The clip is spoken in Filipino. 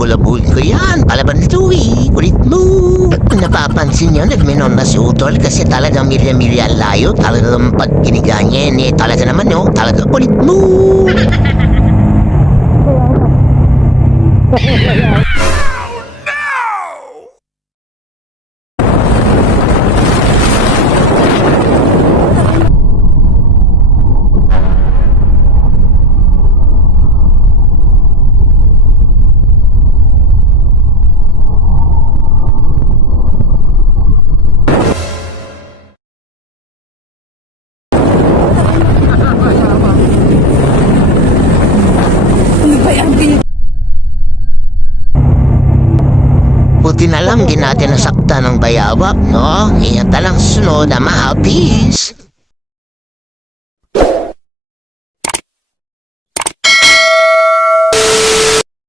Bulabul ko yan. Palaban ito eh. Kulit mo. Napapansin nyo, nagminon na si Utol kasi talagang milya-milya ang layo. Talagang pag kiniganyan eh. Talaga naman no. Talaga kulit mo. Buti na lang di natin nasaktan ng bayawak, no? Ingat na lang sunod na mahapis.